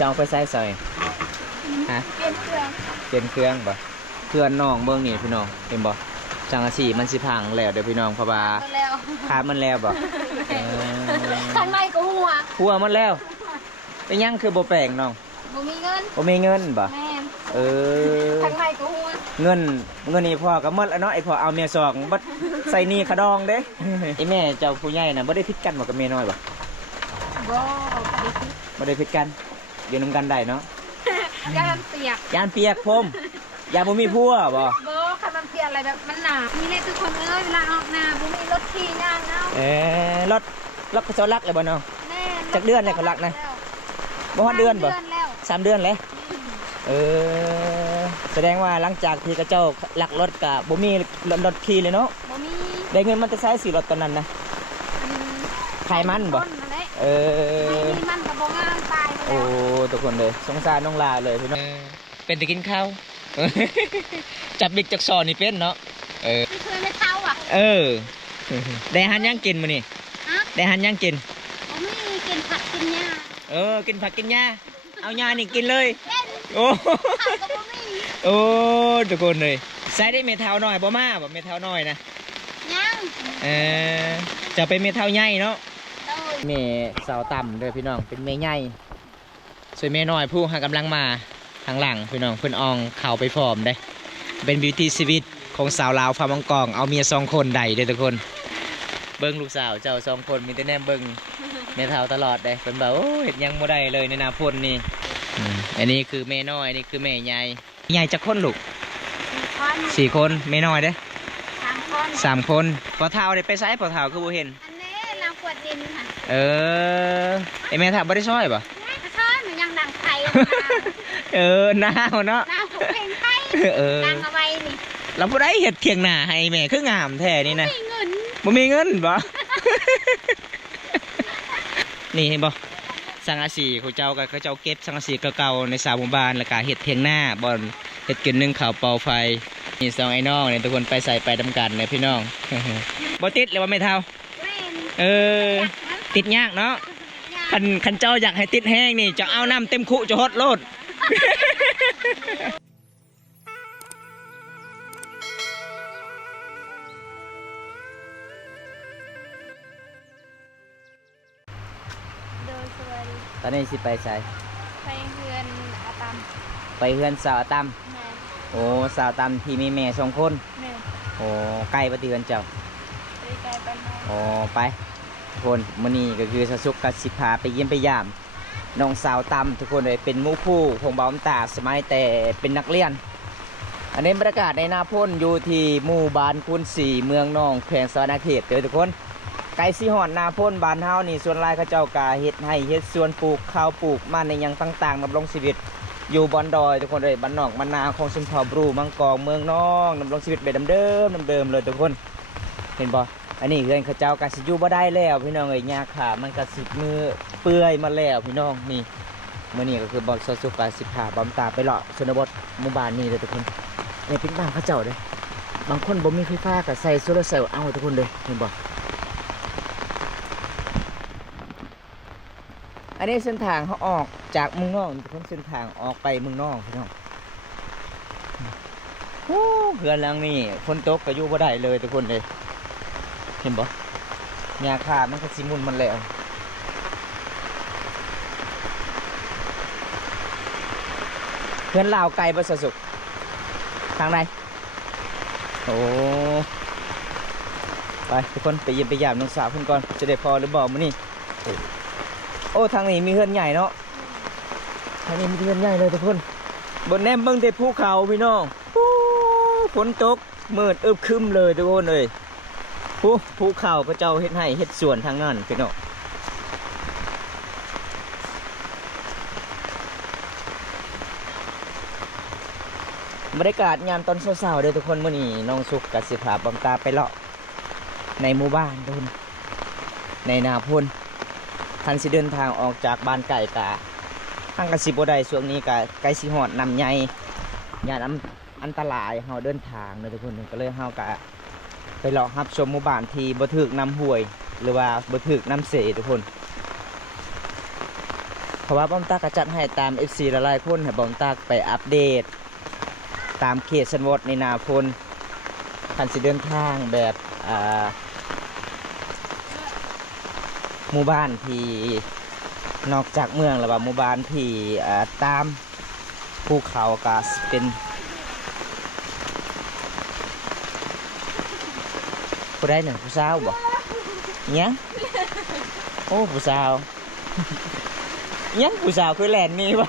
จะเอาไปใส่ซอยฮะเปลี่ยนเครื่องบ่เครื่องน้องเบิ่งนี่พี่น้องเห็นบ่จังสีมันสิพังแล้วเดี๋ยวพี่น้องเพราะว่าขามันแล้วบ่ข้างในก็หัวมันแล้วเป็นยังคือบ่แปลงน้องบ่มีเงินบ่ข้างในก็หัวเงินนี่พ่อก็หมดแล้วเนาะไอ้พ่อเอาเมียสองบ่ใส่นี่ขะดองเด้ไอ้แม่เจ้าผู้ใหญ่น่ะบ่ได้ผิดกันบ่กับเมียน้อยบ่บ่ได้ผิดกันอยู่นำกันได้เนาะย่านเปียกพมยาบ่มีผัวบ่คันมันเปียกอะไรแบบมันหนามีเลยทุกคนเวลาออกหน้าบ่มีรถขี่ย่างเอารถเขาจะรักเลยบ่น้องจักเดือนเลยเขารักนะบ่ฮอดเดือนบ่3 เดือนเลยแสดงว่าหลังจากที่กระเจ้าลักรถกับบ่มีรถขี่เลยเนาะบ่มีได้เงินมันจะใช้4 รถตอนนั้นนะขายมันบ่มีมันกับบ่งามตายไปแล้วโอ้ทุกคนเลยสงสารน้องลาเลยพี่น้องเป็นแต่กินข้าวจับบิ๊กจักซอนนี่เป็นเนาะไม่เคยไม่เท่าอ่ะได้หันยังกินมื้อนี่ได้หันยังกินบ่มีกินผักกินหญ้ากินผักกินหญ้าเอาหญ้านี่กินเลยโอ้ทุกคนเลยใส่ได้เมทัลหน่อยบ่มาบ่เมทัลหน่อยนะยังจะเป็นเมทัลใหญ่เนาะเมสาวต่ำเลยพี่น้องเป็นเมใหญ่ส่วนเมน้อยผู้หากำลังมาทางหลังพี่น้องเพื่อนอองเข่าไปฟอร์มได้เป็นบิวตี้ชีวิตของสาวลาวฟาร์มังกองเอาเมีย2 คนได้เลยทุกคนเบิ้งลูกสาวเจ้า2 คนมีแต่แนมเบิ้งเมทัลตลอดเลยเป็นแบบโอ้เห็นยังบ่ได้เลยในนาพลนี่อันนี้คือเมน้อยอันนี้คือเมใหญ่จะคนลูก4 คนเมน้อยเด้3 คนพอเท้าได้ไปไซส์พอเท้าคือบ่เห็นอันนี้เราขวดดินค่ะไอแม่ทับบ่ได้ช่อยป่ะช่อยมันยังดังไข่หน้าเนาะหน้าผมเป็นไข่ดังเอาไว้นี่เราบ่ได้เห็ดเถียงหน้าให้แม่คืองามแท้นี่นะบ่มีเงินบ่นี่เห็นบ่สังกะสีเขาเจ้าก็เขาเจ้าเก็บสังกะสีเก่าๆในหมู่บ้านแล้วก็เห็ดเถียงหน้าบ่อนเห็ดกิน1ข้าวเป่าไฟนี่2ไอ้น้องเนี่ยทุกคนไปใส่ไปดำกันเลยพี่น้องบ่ติดเลยว่าไม่เท่าติดยากเนาะคันเจ้าอยากให้ติดแห้งนี่จะเอาน้ำเต็มคุจะฮดโลดตอนนี้สิไปใส่ไปเฮือนอาตำไปเฮือนสาวอาตำโอ้สาวตำที่มีแม่2 คนโอ้ใกล้ปฏิเฮือนเจ้าใกล้บ้านน้องโอ้ไปคนมื้อนี้ก็คือสุกกับสิพาไปเยี่ยมไปยามน้องสาวตำทุกคนเลยเป็นหมู่คู่ของบ่าวตาสมัยแต่เป็นนักเรียนอันนี้บรรยากาศในนาพ่นอยู่ที่หมู่บ้านคุณศรีเมืองนองแขวงสะแก้วเขตเด้อทุกคนไก่สีหอดนาพ่นบ้านเฮานี่ส่วนหลายเขาเจ้ากาเฮ็ดให้เฮ็ดสวนปลูกข้าวปลูกมันในยังต่างๆดำรงชีวิตอยู่บอนดอยทุกคนเลยบ้านนอกบ้านนาของชุมพรบรูมังกรเมืองนองดำรงชีวิตแบบเดิมเลยทุกคนเห็นบ่อันนี้เฮือนเขาเจ้ากาสิอยู่บ่ได้แล้วพี่น้องเอ้ยหญ้าขามันก็สิมือเปื่อยมาแล้วพี่น้องนี่มื้อนี้ก็คือบ่สุกกาสิพาบ่ตาไปเลาะชนบทหมู่บ้านนี้เด้อทุกคนนี่เป็นบ้านเขาเจ้าเด้บางคนบ่มีไฟฟ้าก็ใส่โซลาร์เซลล์เอาทุกคนเลยเห็นบ่อันนี้เส้นทางเขาออกจากเมืองนอกทุกคนเส้นทางออกไปเมืองนอกพี่น้องโอ้เฮือนหลังนี้ฝนตกก็อยู่บ่ได้เลยทุกคนเลยเห็นบ่หญ้าคามันก็สิมุนมันแล้วเพื่อนลาวไกลบ่สุกทางไหนโอ้ไปทุกคนไปเยี่ยมไปยามน้องสาวเพิ่นก่อนจะได้พอหรือบ่มื้อนี้โอ้ทางนี้มีเฮือนใหญ่เนาะทางนี้มีเฮือนใหญ่เลยทุกคนบนแนมเบิ่งแต่ภูเขาพี่น้องฝนตกมืดอึบครึมเลยทุกคนเลยภูเขาก็เจ้าเฮ็ดให้เฮ็ดสวนทางนั้นพี่น้องบรรยากาศยามตอนเช้าๆเลยทุกคนมื้อนี้น้องสุกกับสิพาบำตาไปเลาะในหมู่บ้านทุกคนในนาพลท่านสิเดินทางออกจากบ้านไก่กะทางกสิบ่ได้ช่วงนี้กะไก่สิหอดนำใหญ่อย่าน้ำอันตรายเฮาเดินทางเลยทุกคนก็เลยเฮากะไปเลาะรับชมหมู่บ้านที่บ่ถึกน้ำห้วยหรือว่าบ่ถึกน้ำเสทุกคน ราะว่าบอมตากระจัดให้ตาม FC หลายๆคนให้บอมตากไปอัปเดต ตามเขตชนบทในนาพลคันสิเดินทางแบบหมู่บ้านที่นอกจากเมืองแล้วว่าหมู่บ้านที่ตามภูเขาก็เป็นผู้ได้หนึ่งผู้สาวบ่เนี้ยโอ้ผู้สาวเนี้ยผู้สาวคือแลนด์นี่ไว้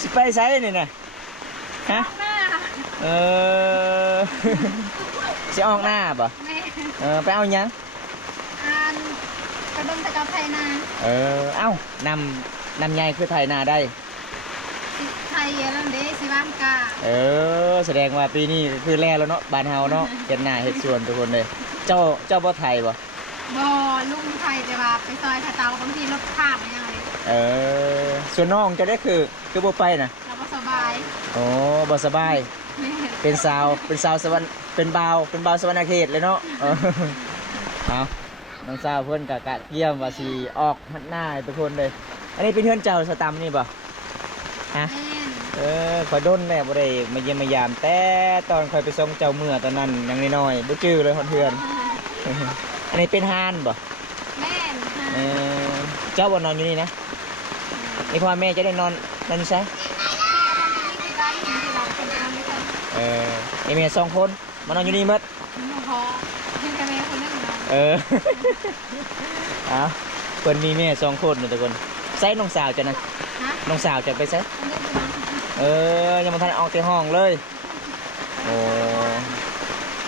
สิไปใช้นี่นะฮะ หน้า เออ สิออกหน้าบ่ แม่ ไปเอาหยัง อ่านกระดมตะกับไทยนา เอ้านำใหญ่คือไทยนาได้ ไทยแล้วเด้สิบ้านกา แสดงว่าปีนี้ก็คือแร่แล้วเนาะบ้านเฮาเนาะเฮ็ดหน้าเฮ็ดสวนทุกคนเลย เจ้าบ่ไทยบ่ บ่ลุงไทยแต่ว่าไปซอยขาเตาบางทีรถข้ามมายังไง ส่วนน้องเจะได้คือบ่ไปนะ เราก็สบาย โอ้บ่สบาย แม่ เป็นสาวสวรรค์เป็นบ่าวสวรรณเขตเลยเนาะเอาน้องสาวเพิ่นกะเยี่ยมว่าสิออกหัดหน้าให้ทุกคนเลย อันนี้เป็นเพื่อนเจ้าสตัมนี่บ่ฮะ แม่น คอยด้นแน่บ่ได้มาเยี่ยมมายามแต่ตอนคอยไปส่งเจ้าเมื่อตอนนั้นยังน้อยๆบ่จื้อเลยคนเพื่อน อันนี้เป็นฮานบ่ แม่นค่ะ เจ้าบ่นอนอยู่นี่นะนี่พ่อแม่จะได้นอนนี่ใช่ ที่บ้านที่เราเป็นคนไม่ค่อย นี่แม่2คนมานอนอยู่นี่หมด หนูพอเพียงแค่แม่คนนึงเนาะ เอาเพิ่นมีแม่2คนนี่ทุกคนใส่น้องสาวจ้ะนะ ฮะ น้องสาวจะไปใส่ คนนึงอยู่บ้าน ยังบ่ทันออกจากห้องเลยโอ้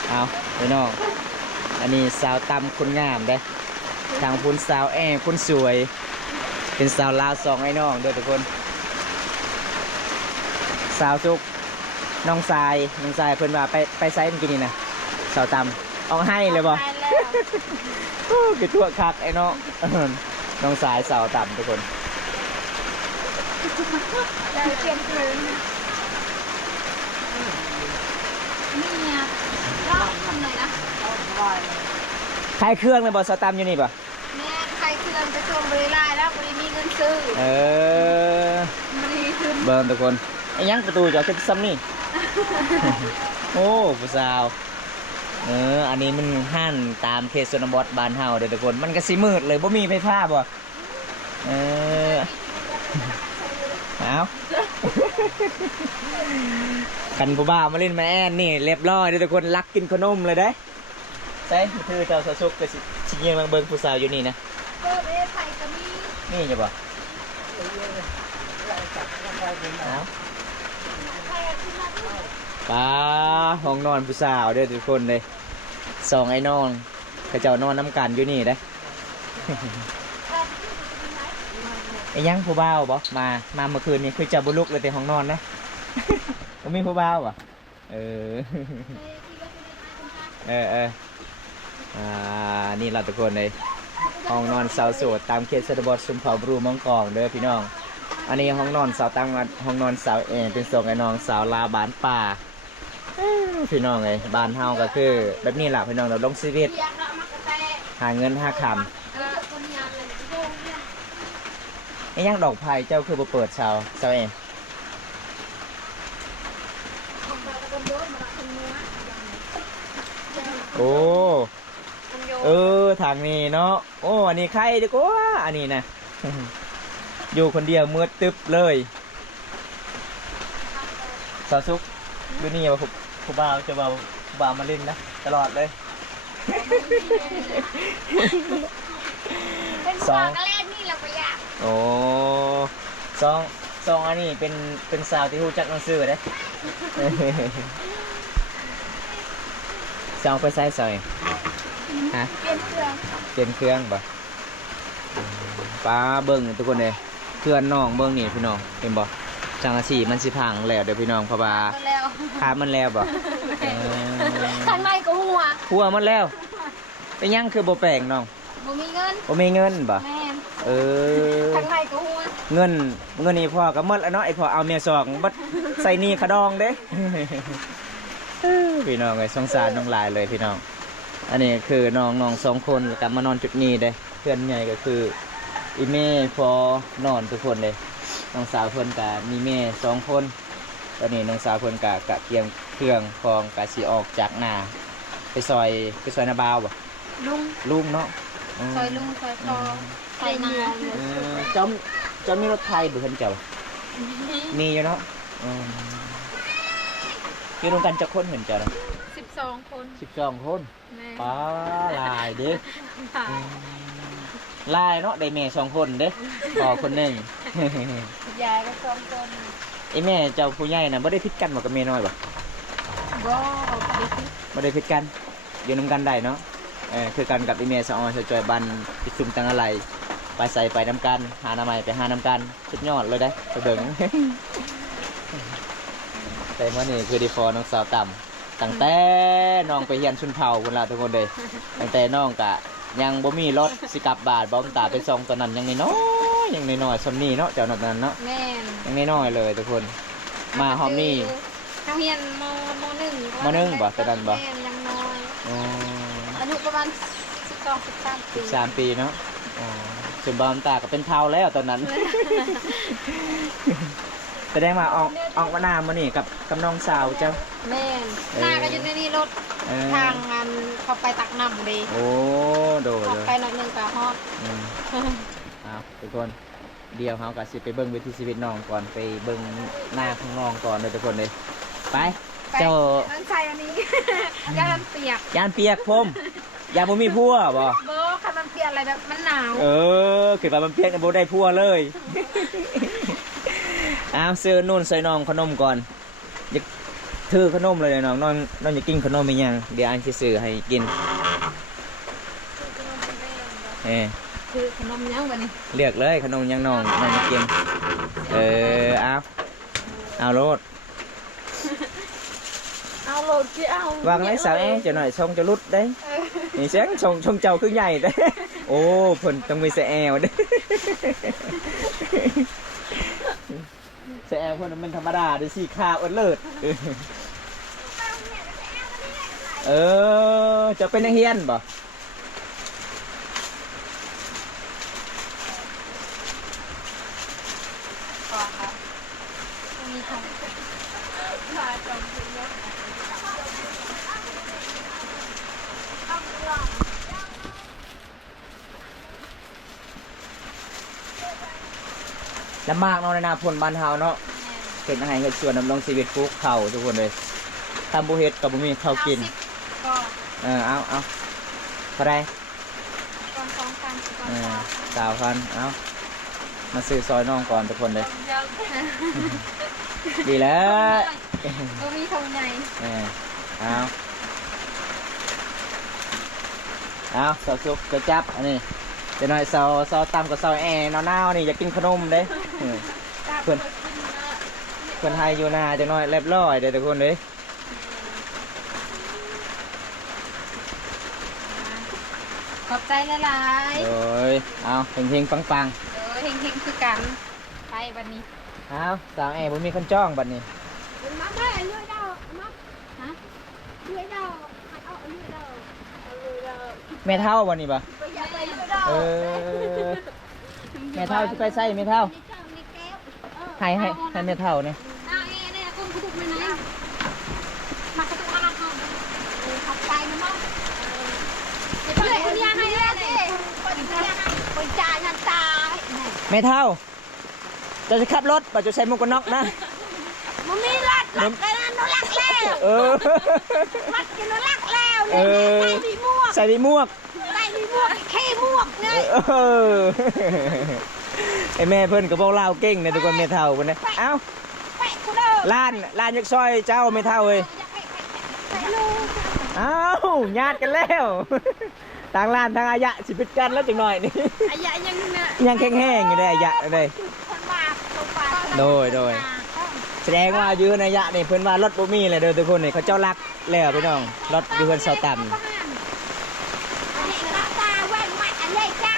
เอาพี่น้องอันนี้สาวตำคนงามเด้ทางพุ่นสาวคนสวย เป็นสาวลาว2ไอ้น้องเด้อทุกคนสาวสุกน้องทรายเพิ่นว่าไปไซส์เมื่อกี้นี่นะสาวตำเอาให้เลยบ่ ตายแล้ว คือทั่วคักไอ้น้อง น้องสายสาวตำทุกคน ได้เตรียมคืนนี่เนี่ยรอบทำเลยนะ ขายเครื่องเลยบ่สาวตำอยู่นี่บ่ แม่ใครเครื่องไปส่งบริไลน์แล้วบริมีเงินซื้อบ ริคืน เบิ่งทุกคนไอ้ยังประตูจะขึ้นซ้ำนี่ โอ้ผู้สาวอันนี้มันห้านตามเขตชนบทบ้านเฮาเด้อทุกคนมันก็สิมืดเลยบ่มีไฟฟ้าบ่เอาคันผู้บ่าวมาเล่นมาแอนนี่เรียบร้อยเด้อทุกคนรักกินขนมเลยเด้ใช่คือเจ้าสาวสุกก็สิเยี่ยมเบิ่งผู้สาวอยู่นี่นะ เปิดเอไทยก็มี นี่จะบ่เอา ไทยก็ขึ้นมาด้วย ป้าห้องนอนผู้สาวเด้อทุกคนเลย2ไอ้น้องเขาเจ้านอนน้ำกันอยู่นี่เด้ ไอ้ยังผู้บ่าวบ่มาเมื่อคืนนี้คือจะบุลุกเลยแต่ห้องนอนนะ บ่มีผู้บ่าวบ่เออ นี่เราทุกคนเลยห้องนอนสาวโสดตามเขตชนบทชุมเผ่าบรูมังกรเด้อพี่น้องอันนี้ห้องนอนสาวตั้งห้องนอนสาวเป็น2ไอ้น้องสาวลาบ้านป่าพี่น้องเลยบ้านเฮาก็คือแบบนี้แหละพี่น้องเราลงชีวิต เรียกเรามากระแต หาเงินหาคำ คนงานอะไรที่โยงเนี่ย ไอ้ยังดอกไผ่เจ้าคือบ่เปิดเช้าเอง ของเราตะกนโยนมาคนนัว โอ้ทางนี้เนาะโอ้อันนี้ใครดีกว่าอันนี้นะ อยู่คนเดียวมืดตึ๊บเลยสาวซุกดูนี่ว่าผู้บ่าวจะบ่าวมาเล่นนะตลอดเลย เป็นสองก็เล่นนี่เราไปอยาก โอ้ซองอันนี้เป็นสาวที่รู้จักหนังสือเด้ ซองไปใส่ซอยฮะ เปลี่ยนเครื่อง เปลี่ยนเครื่องบ่ป้าเบิ่งทุกคนเลยเพื่อนน้องเบิ่งนี่พี่น้องเห็นบ่จังสีมันสิพังแล้วเดี๋ยวพี่น้องเพราะว่า แล้ว ขามันแล้วบ่ ข้างในก็หัว หัวมันแล้วเป็นยังคือบ่แปลงน้อง บ่มีเงิน บ่มีเงินบ่ แม่ ข้ างในก็หัว เงินนี่พ่อก็หมดแล้วเนาะไอ้พ่อเอาเมียสองบัดใส่หนี่ขะดองเด้ พี่น้องเลยสงสารน้องหลายเลยพี่น้องอันนี้คือน้อง2คนกลับมานอนจุดนี้เด้เพื่อนใหญ่ก็คือ อีเม่พอนอนทุกคนเลยน้องสาวเพิ่นกับมีเม่2 คนตอนนี้น้องสาวเพิ่นกะเตรียมเครื่องพร้อมกะสิออกจากนาไปซอยนาบาวบ่ ลุง ลุงเนาะอืม ซอยลุงซอยคอใส่นา เจ้ามีรถไทยบ่เพิ่นเจ้ามีอยู่เนาะอืมอยู่ร่วมกันจักคนเห็นเจ้าเนาะ 12 คน 12 คน แม่ ป้าหลายเด้ ค่ะ หลายเนาะได้แม่2 คนเด้พ่อคนหนึง ยายก็2 คน ไอ้แม่เจ้าผู้ใหญ่น่ะบ่ได้ผิดกันบ่กับแม่น้อยบ่ บ่ได้คิด บ่ได้ผิดกันอยู่นํกันได้เนาะคือกันกับไอ้แม่สะออนสะจอยบันประชุมตั้งอะไรไปใส่ไปนํกันหาหน้าใหม่ไปหานํกันสุดยอดเลยได้ไปเบิ่ง แต่มื้อนี้คือไดีฟอน้องสาวต่ำตั้งแต่น้องไปเรียนชุนเผ่าพุ่นล่ะทุกคนเด้ตั้งแต่น้องก็ยังบ่มีรถสิกลับบาทบ่ตาไปส่งตอนนั้นยังน้อยๆยังน้อยๆซำนี้เนาะเจ้านั้นเนาะ แม่น ยังน้อยๆเลยทุกคนมาหอมนี่ เฮาเรียนม .1 มหนึ่งบ่ตอนนั้นบ่ แม่นยังน้อย อ๋อ อายุประมาณ12 13 ปี 13 ปีเนาะอ๋อส่วนบอมตาก็เป็นเท่าแล้วตอนนั้น แสดงว่าออกมาหน้ามานี่กับน้องสาวเจ้า แม่นหน้าก็อยู่ในนี่รถ เออ ทางงานเขาไปตักน้ำดี โอ้โดด ออก เลย ไปหน่อยหนึงก็ฮอด อืมเอาทุกคนเดี๋ยวเขาก็สิไปเบิ่งวิถีชีวิตน้องก่อนไปเบิ่งหน้าของน้องก่อนเลยทุกคนเลยไป ไป เจ้า นั่นใส่อันนี้ ยามันเปียก ยานเปียกพรมยานบ่มีพัวบ่ โบคันมันเปียกอะไรแบบมันหนาว เออคือว่ามันเปียกเนี่ยบ่ได้พัวเลย เอาซื้อนู่นใส่น้องขนมก่อนอยากถือขนมเลยน้องน้องอยากกินขนมอีหยังเดี๋ยวอันสิซื้อให้กินเออ คือขนมยังวันนี้ เลือกเลยขนมหยังน้องอยากกินเออเอาโลด เอาโหลดที่เอา วางไว้สาวเอ๊ะจะหน่อยชงจะรุดเด้นี่เสียงชงเจ้าคือใหญ่เด้โอ้เพิ่นต้องมีเสแอวเด้เสแอวเพิ่นมันธรรมดาเด้สิค่าอดเลิศเออจะเป็นนักเรียนบ่ ก่อนครับมีทองมาจองซื้อเยอะ ลำบากเนาะในนาพลบ้านเฮาเนาะเฮ็ดให้เฮ็ดส่วนดำรงชีวิตปลูกข้าวทุกคนเลยทำบ่เฮ็ดก็บ่มีข้าวกิน ก่อน เอาเท่าไร ก่อน2,000ก่อน 3,000เอามาซื้อซอยน้องก่อนทุกคนเลย เยอะ ดีแล้ว ก็มีทองใหญ่ เอาสาวสุกกระจับอันนี้เดี๋ยวหน่อยซอตำกับซอแอร์นาวๆนี่อยากกินขนมเด้ เพื่อนไทยอยู่นาจะน้อยเรียบร้อยเด้อทุกคนเลย ขอบใจหลาย โอ้ยเอาเฮงๆปัง ๆเฮงๆคือกันไปวันนี้ ๆเอาสาวแอร์ผมมีคนจ้องบัดนี้ มาได้เรื่อยดาวมาฮะเรื่อยดาวเอาเรื่อยดาวเอาเรื่อยดาว แม่เท่าวันนี้ปะ ไปอย่าไปเรื่อยดาว เออแม่เท่าจะไปใส่แม่เท่าให้แม่เท่าเนี่ย น้าเอ๊ะเนี่ยกุ้งกระดูกไม่ไหนมากระดูกอะไรเขาขอบใจนะมั้งเดี๋ยวไปคนเดียวให้เลยคนเดียวให้คนจ่ายยันตาย แม่เท่าจะขับรถป่ะจะใส่หมวกกันน็อกนะ มันมีรักกันนะหนูรักแล้ว เออ รักกันหนูรักแล้ว เออ ใส่หมวก ใส่หมวก ใส่หมวกไง เออไอแม่เพิ่นก็บอกเล่าเก่งนะทุกคนแม่เท่าเพิ่นนะเอ้า ไปกูเด้อ ล้านยักซอยเจ้าแม่เท่าเอ้ย ไปลูก เอ้าญาติกันแล้วทางล้านทางอายะสิปิดกันแล้วจังหน่อยนี่ อายะยังเนี่ย ยังแข็งๆอยู่ได้อายะเลย คนมาตัวปลา โดย แสดงว่ายืนอายะนี่เพิ่นว่ารถบ่มีเลยเด้อทุกคนนี่เขาเจ้ารักแล้วพี่น้องรถอยู่เพิ่นเซาต่ำ อันนี้รักตาแหวนมัดอันนี้เจ้า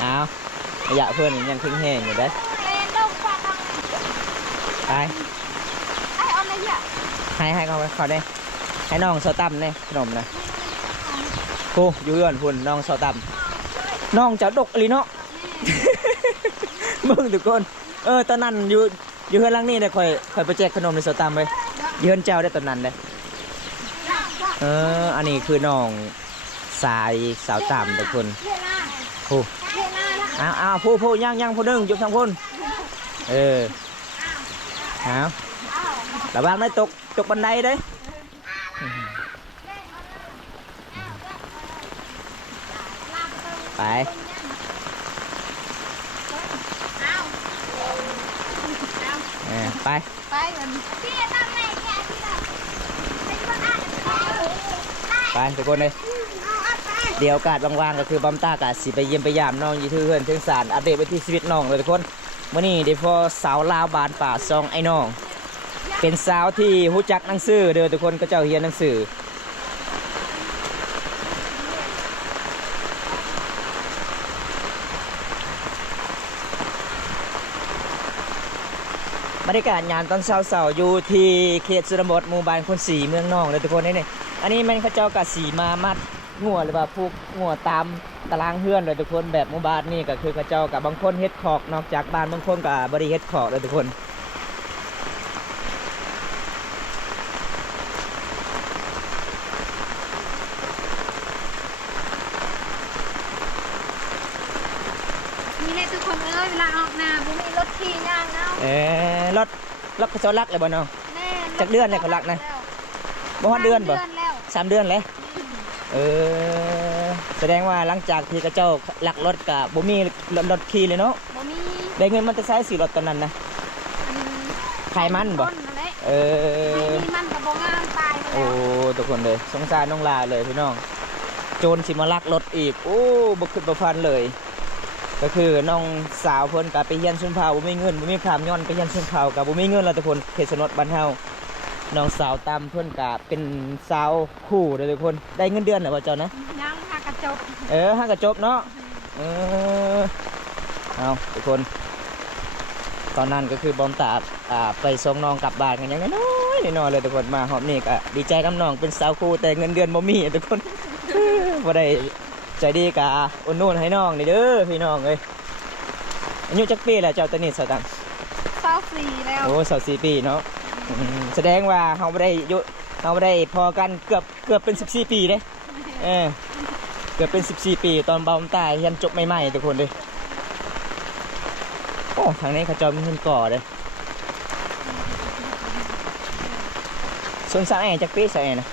เอาอายะเพิ่นยังแข็งๆอยู่เด้อ เล่นลงปลา ไป ไอ้อะไรเนี่ย ให้เขาได้ให้น้องเซาต่ำเนี่ยขนมนะ โอ้อยู่เรือนพุ่นน้องสาวต่ำน้องจะดกอะไรเนาะ มึงทุกคนตอนนั้นอยู่เรือนหลังนี่เนี่ยคอยไปแจกขนมในสาวต่ำไปเยือนเจ้าได้ตอนนั้นเลยอันนี้คือน้องสายสาวต่ำทุกคนโอ้อ้าวผู้ย่างผู้นึงอยู่ทางพุ่นเอาระวังได้ตกบันไดเด้ไปไปไปทุกคนเลยเดี๋ยวโอกาสว่างๆก็คือบำตากาสิไปเยี่ยมไปยามน้องยี่ทื่อเฮือนถึงสารอัปเดตไปที่ชีวิตน้องเลยทุกคนเมื่อนี้เดี๋ยวพอสาวลาวบานป่าซองไอ้น้องเป็นสาวที่หู้จักหนังสือเด้อทุกคนก็เจ้าเฮียนหนังสือบรรยากาศงานตอนเช้าๆอยู่ที่เขตสุรบดหมู่บ้านคนสีเมืองน้องเลยทุกคนนี่อันนี้มันเขาเจ้ากะสีมามัดงัวหรือว่าผูกงัวตามตารางเฮือนเลยทุกคนแบบหมู่บ้านนี่ก็คือเขาเจ้ากับบางคนเฮ็ดขอกนอกจากบ้านบางคนกับบริเฮ็ดขอกเลยทุกคนมีเลยทุกคนเวลาออกนาบุมีรถขี่ย่างเอารถเขารักเลยบ่น้องจากเดือนเนี่ยเขารักนะบ่ฮอดเดือนบ่3 เดือนเลยแสดงว่าหลังจากที่กระเจ้าลักรถกับบ่มีรถขี่เลยเนาะบ่มีได้เงินมันจะใช้สีรถตอนนั้นนะขายมันบ่มันกับบ่งามตายโอ้ทุกคนเลยสงสารน้องลาเลยพี่น้องโจรสิมาลักรถอีกโอ้บ่ขึ้นบ่ฟันเลยก็คือน้องสาวเพิ่นกับไปเฮียนชนเผ่าบ่มีเงินบ่มีขามย้อนไปเฮียนชนเผ่ากับบ่มีเงินแล้วทุกคนเขตชนบทบ้านเฮาน้องสาวตามเพื่อนกับเป็นสาวคู่เลยทุกคนได้เงินเดือนเหรอพ่อเจ้านะยังห้ากระจบห้ากระจบเนาะเอาทุกคนตอนนั้นก็คือบอมตาไปส่งน้องกลับบ้านกันยังน้อยเลยทุกคนมาหอบนี่ก็ดีใจกับน้องเป็นสาวคู่แต่เงินเดือนบ่มีทุกคนบ่ได้ใจดีกะอุ่นนู่นให้น้องนี่เด้อพี่น้องเลยอายุจักปีแหละเจ้าตอนนี้สาวตัง24แล้วโอ้24 ปีเนาะแสดงว่าเขาไม่ได้พอกันเกือบเป็น14 ปีเลยเกือบเป็น14 ปีตอนเบาตายยันจบใหม่ๆทุกคนเลยโอ้ทางนี้เขาจอมเงินก่อเลยส่วนสาวแอนจากปีสาวแอนนะ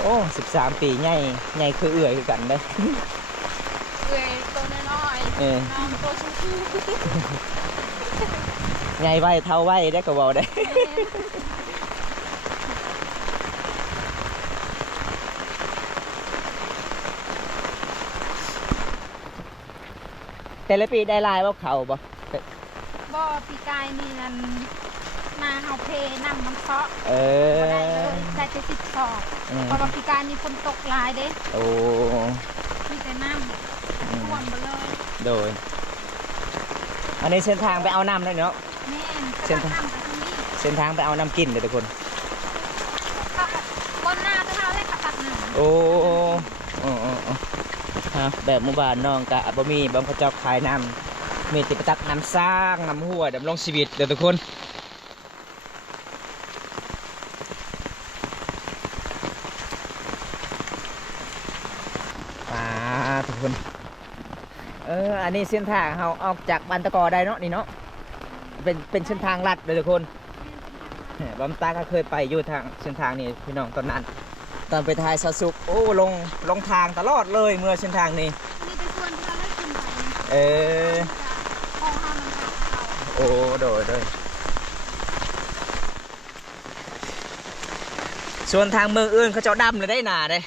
โอ้13 ปีใหญ่คือเอื่อยคือกันเลยตัวน้อยน้องตัวชูไงไว้เท่าไว้ได้ก็บอกได้แต่ละปีได้ลายว่าเขาบ่ปีกายนี่นั่นมาเฮาเพนำมันเพาะได้เลยได้จะ10 ศอกเพราะว่าปีกายนี่ฝนตกหลายเด้โอ้มีแต่น้ำท่วมไปเลยโดยอันนี้เส้นทางไปเอาน้ำได้เนาะเส้นทางไปเอาน้ำกินเลยทุกคนบนหน้าจะเท่าได้ขับตัดหนึ่งโอ้แบบหมู่บ้านน้องกะบ่มีบางเขาเจ้าขายน้ำมีติดประตักน้ำสร้างน้ำหัวดำรงชีวิตเด้อทุกคนทุกคนอันนี้เส้นทางเราออกจากบ้านตะกอได้เนาะนี่เนาะเป็นเส้นทางลัดเลยทุกคนบอมตาก็เคยไปอยู่ทางเส้นทางนี้พี่น้องตอนนั้นตอนไปถ่ายสสุกโอ้ลงทางตลอดเลยเมื่อเส้นทางนี้นี่เป็นส่วนที่เราได้ขึ้นไปโอ้โดยส่วนทางเมืองอื่นเขาเจ้าดำเลยได้หนาเลย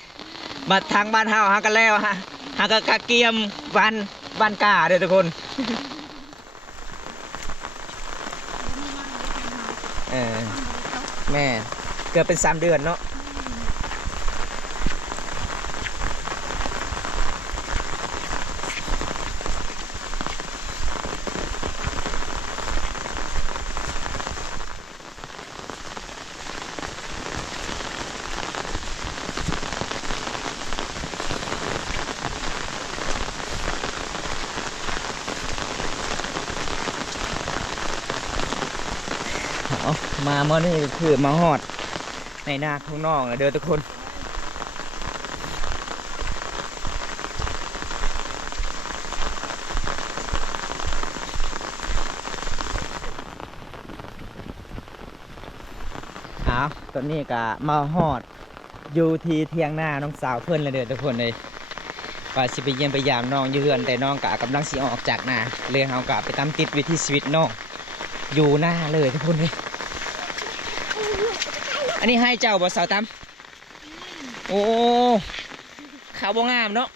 บัดทางบ้านเฮาหากันแล้วฮะหากกะเกียมบ้านกาเลยทุกคนแม่เกือบเป็น3 เดือนเนาะ เอามาเมื่อนี้ก็คือมาหอดในนาข้างนอกเด้อทุกคนเอาตอนนี้ก็มาหอดอยู่ที่เทียงหน้าน้องสาวเพื่อนเลยเด้อทุกคนเลยว่าสิไปเยี่ยมไปยามน้องอยู่เฮือนแต่น้องกะกำลังสิออกจากนาเลยเฮากะไปตามติดวิถีชีวิตน้องอยู่หน้าเลยทุกคนเลยอันนี้ให้เจ้าบ่สาวตั้มโอ้ขาวบ่งามเนาะ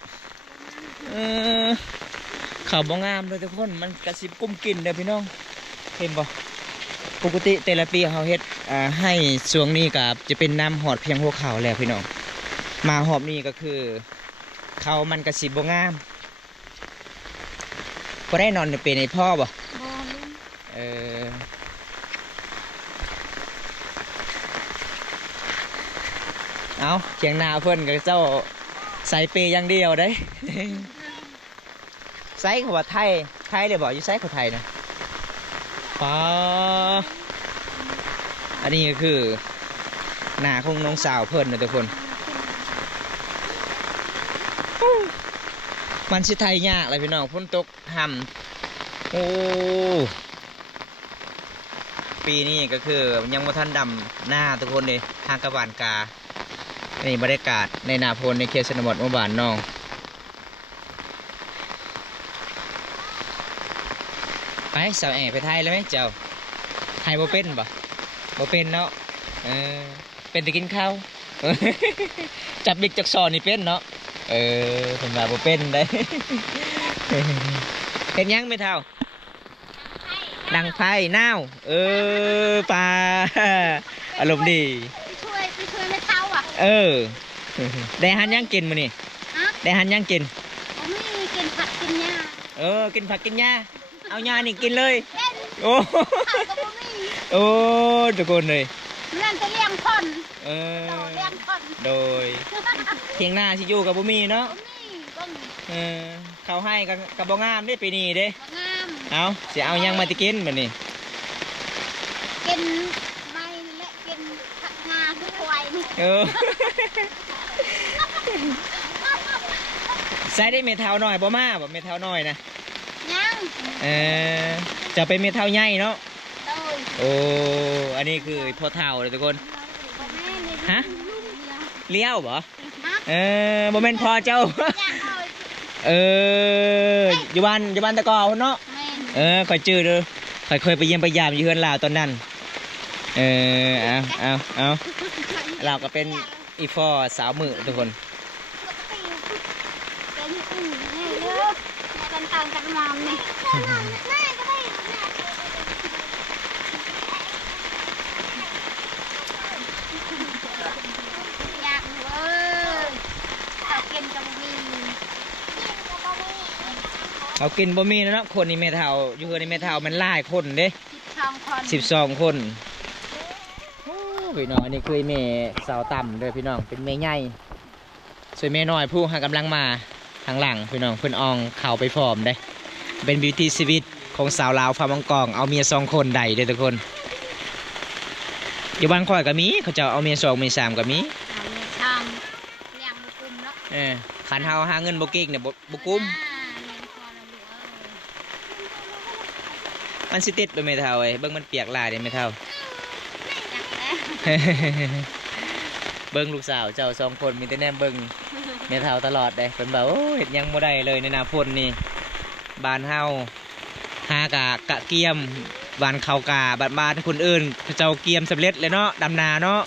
ขาวบ่งามเลยทุกคนมันกระสิบกุ้มกินเด้อพี่น้องเห็นบ่ปกติแต่ละปีเขาเฮ็ดให้ช่วงนี้กับจะเป็นน้ำหอดเพียงหัวเข่าแล้วพี่น้องมาหอบนี้ก็คือเขามันกระสิบบ่งามก็ได้นอนเป็นในพ่อบ่เอาเขียงนาเพื่อนกับเจ้าใส่เปย์อย่างเดียวได้ ไซส์เขาว่าไทยเลยบอกอยู่ไซส์ของไทยนะป้าอันนี้ก็คือหน้าของน้องสาวเพื่อนนะทุกคนมันสิไทยยากเลยพี่น้องฝนตกห่ำโอ้ปีนี้ก็คือยังมาทันดำหน้าทุกคนเลยทางกระบานกานี่บรรยากาศในนาพลในเขตชนบทหมู่บ้านน้องไปสาวแอบไปไทยแล้วไหมเจ้าไทยบ่เป็นบ่เป็นเนาะเป็นแต่กินข้าว จับบิ๊กจักซอนนี่เป็นเนาะผมว่าบ่เป็นได้ เห็นยังไม่เท่าดังไฟน่าวปลาอารมณ์ดีช่วยไม่เท่าอ่ะได้หันยังกินมื้อนี่ได้หันยังกินมีกินผักกินหญ้ากินผักกินหญ้าเอาหญ้านี่กินเลยโอ้ทุกคนเลยนั่นจะเลี้ยงคนเลี้ยงคนโดยเทียงหน้าชิอยู่กับบุมีเนาะเขาให้กับบ่งามได้ปีนี้เด้เอาเสียเอายังมาติกินแบบนี้กินไม่และกินผักงาทุกวัยนี่ใส่ได้เม็ดเท้าหน่อยบ่มาบ่เม็ดเท้าหน่อยนะยังจะเป็นเม็ดเท้าใหญ่เนาะโอ้อันนี้คือพ่อเท้าเลยทุกคนฮะเลี้ยวบ่บ่แม่นพ่อเจ้าอยู่บ้านตะกอเนาะคอยจื้อเด้อคอยเคยไปเยี่ยมไปยามอยู่เฮือนลาวตอนนั้นเอาเราก็เป็นอีฟอสาวมือทุกคนเป็นตามกันมามนี่อยากเขากินกับมีเขากินบะหมี่แล้วเนาะคนนี้เมทัลอยู่เฮือนในเมทัลมันหลายคนเด้12 คนพี่น้องอันนี้คือเมสาวต่ำเลยพี่น้องเป็นเมใหญ่ส่วนเมน้อยผู้หากำลังมาทางหลังพี่น้องเพื่อนอองเข่าไปฟอร์มได้เป็นบิวตี้ชีวิตของสาวลาวฟาร์มังกองเอาเมีย2 คนได้เลยทุกคนอยู่บ้านข่อยก็มีเขาจะเอาเมีย2 เมีย3ก็มีเลี้ยงบุกุมเนาะขันเฮาหาเงินบุกิกเนี่ยบุกุมมันสิติดไปไม่เท่าไอ้เบิ้งมันเปียกลายเนี่ยไม่เท่าเบิ้งลูกสาวเจ้า2 คนมีแต่แนมเบิ้งไม่เท่าตลอดเลยเป็นแบบโอ้เห็นยังบ่ได้เลยในนาพลนี่บานเฮาหากะเกียมบานเขากาบ้านคนอื่นเจ้าเกียมสำเร็จเลยเนาะดำนาเนาะ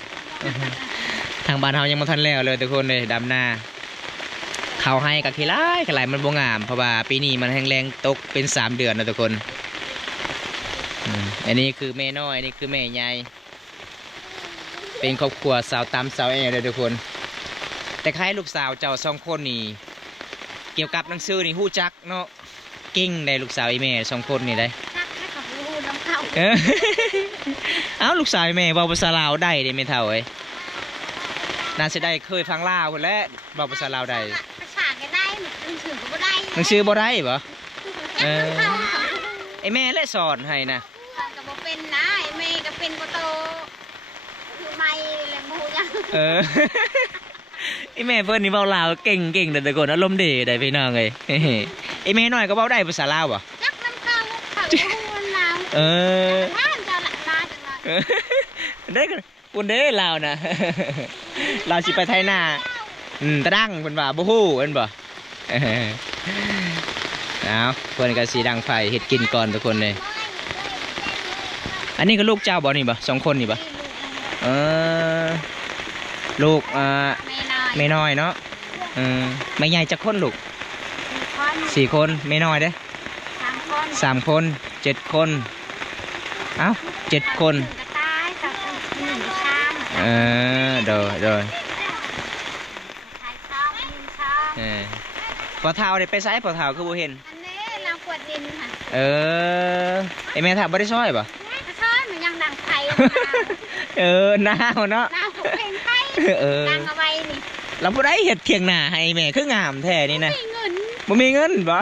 ทางบ้านเฮายังไม่ทันแล้วเลยทุกคนเลยดำนาเขาให้กับขี้ไล่มันบ่งามเพราะว่าปีนี้มันแห้งแรงตกเป็น3 เดือนนะทุกคนอันนี้คือแม่น้อยอันนี้คือแม่ใหญ่เป็นครอบครัวสาวตำสาวแอเลยทุกคนแต่ใครลูกสาวเจ้า2 คนนี่เกี่ยวกับหนังสือนี่ฮู้จักเนาะเก่งในลูกสาวไอแม่2 คนนี่ได้เอาลูกสาวไอแม่บอกภาษาลาวได้เด้ไม่เท่าไอ้น่าจะได้เคยฟังลาวคนแล้วบอกภาษาลาวได้ภาษาก็ได้หนังสือก็ได้หนังสือบ่ได้เหรอไอแม่และสอนให้นะก็บ่เป็นนะไอแม่ก็เป็นบ่โต เออ ไอแม่เพิ่นนี่เว้าลาวเก่งแต่ทุกคนอารมณ์ดีได้พี่น้องเลยไอแม่น้อยก็เว้าได้ภาษาลาวบ่ จักน้ำข้าวมันลาว เออ ท่านจะละลาจังเลย ได้กันปุ่นเด้ลาวนะ ลาวสิไปไทยนาตะดังเพิ่นว่าบ่ฮู้เพิ่นบ่ เอาเพิ่นก็สิดังไฟเฮ็ดกินก่อนทุกคนเลยอันนี้ก็ลูกเจ้าบ่นี่บ่สองคนนี่บ่เออลูกไม่น้อยแม่น้อยเนาะแม่ใหญ่จักคนลูก คน 4 คนแม่น้อยเด้ 3 คน 3 คน7 คนเอ้า7 คน กระต่ายกับ1 ชาม โดย ขายซอง1 ช่อง พอเท้าได้ไปไสพอเท้าคือบ่เห็น อันนี้เราขวดดินค่ะ ไอแม่ทับบ่ได้ซอยป่ะ กระชอนมันยังดังไฟ หนาวเนาะ น้ำผมเป็นไฟ ดังเอาไว้นี่ เราบ่ได้เฮ็ดเถียงหน้าให้แม่คืองามแท้นี่นะ ไม่เงิน บ่มีเงินบ่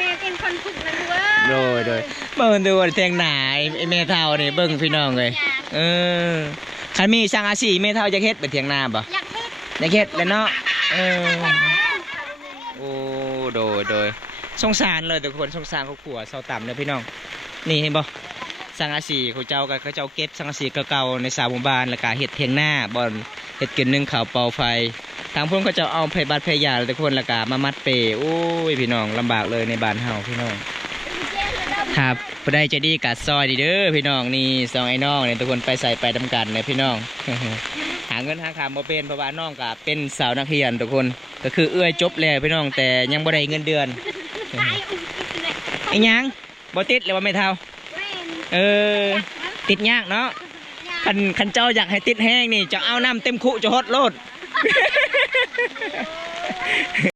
แม่เป็นคนฝึกนะเว้ โดยเบิ่งดูว่าเถียงหน้าไอแม่เฒ่านี่เบิ่งพี่น้องเลยคันมีสังอาชีพแม่เฒ่าจะเฮ็ดเป็นเถียงหน้าบ่ อยากเฮ็ด อยากเฮ็ดแหล้วเนาะโอ้โดยสงสารเลยทุกคนสงสารครอบครัวเซาต่ำเด้อพี่น้องนี่เห็นบ่สังอาชีพเขาเจ้าก็เขาเจ้าเก็บสังอาชีพเก่าๆในสาวหมู่บ้านแล้วก็เฮ็ดเถียงหน้าบ่อนเฮ็ดกินนึ่งข้าวเป่าไฟทางพวกเขาเจ้าเอาไผบัดไผยาทุกคนแล้วก็มามัดเปโอ้ยพี่น้องลำบากเลยในบ้านเฮาพี่น้องครับผู้ใดใจะดีกัดซอยดีเด้อพี่น้องนี่สองไอ้น้องเนี่ยทุกคนไปใส่ไปทำกันเลยพี่น้อง หาเงินหาคำบ่เป็นเพราะว่าน้องก็เป็นสาวนักเรียนทุกคนก็คือเอื้อยจบแล้วพี่น้องแต่ยังบ่ได้เงินเดือน ไอ้ยังบ่ติดเลยว่าไม่เท่าติดยากเนาะคันเจ้าอยากให้ติดแห้งนี่จะเอาน้ำเต็มคุจะฮดโลด